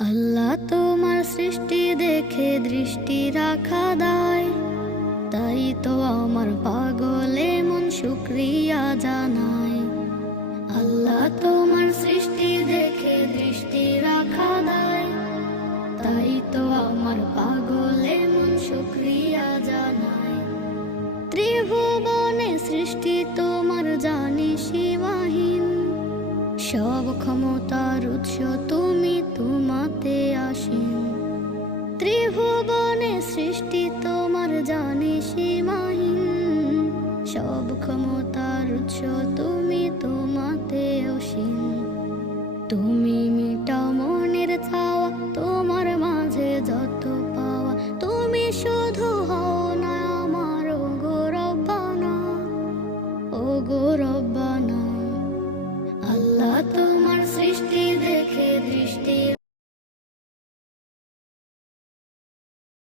আল্লাহ তোমার সৃষ্টি দেখে দৃষ্টি রাখা দায়, তাই তো আমার পাগলে মন শুকরিয়া জানায়। আল্লাহ তোমার সৃষ্টি